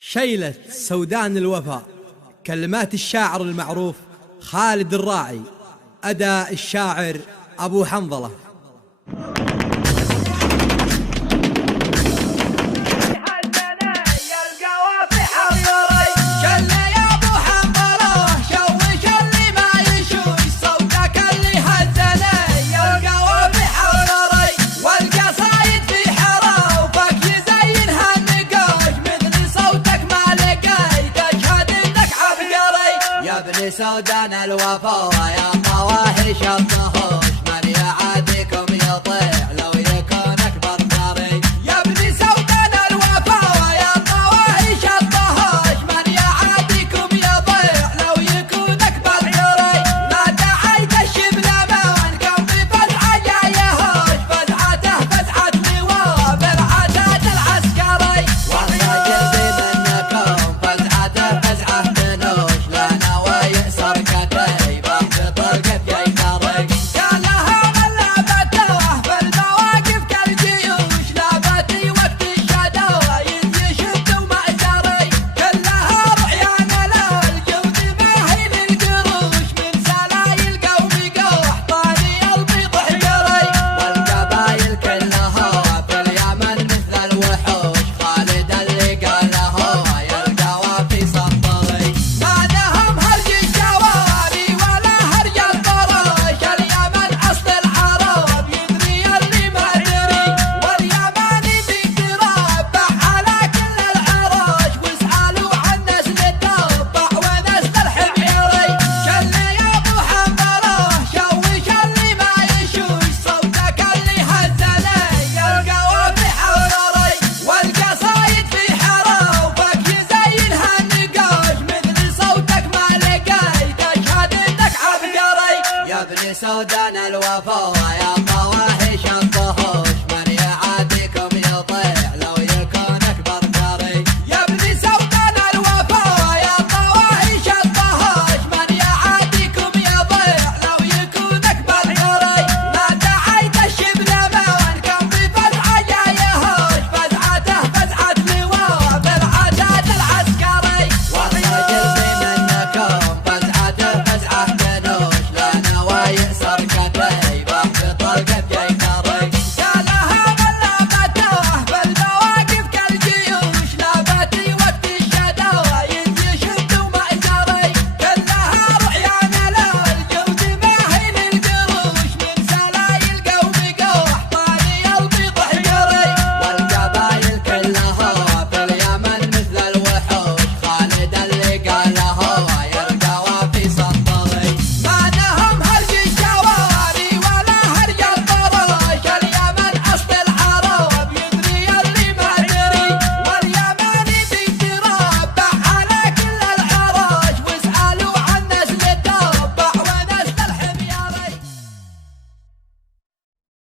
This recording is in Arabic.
شيلة سودان الوفا، كلمات الشاعر المعروف خالد الراعي، أداء الشاعر أبو حنظلة. سودان الوفا يا طواهش الطهوش، من يعاديكم يطيع لو يكون اكبر جري. يا ابن سودان الوفا يا طواهش الطهوش، من يعاديكم يطيع لو يكون اكبر جري. ما دعيت الشبل وانكم بفزعه جايهوش، فزعته فزعه لواء بالعتاد العسكري. والرجل منكم فزعته فزعه بنوش، لنا سودان الوفا.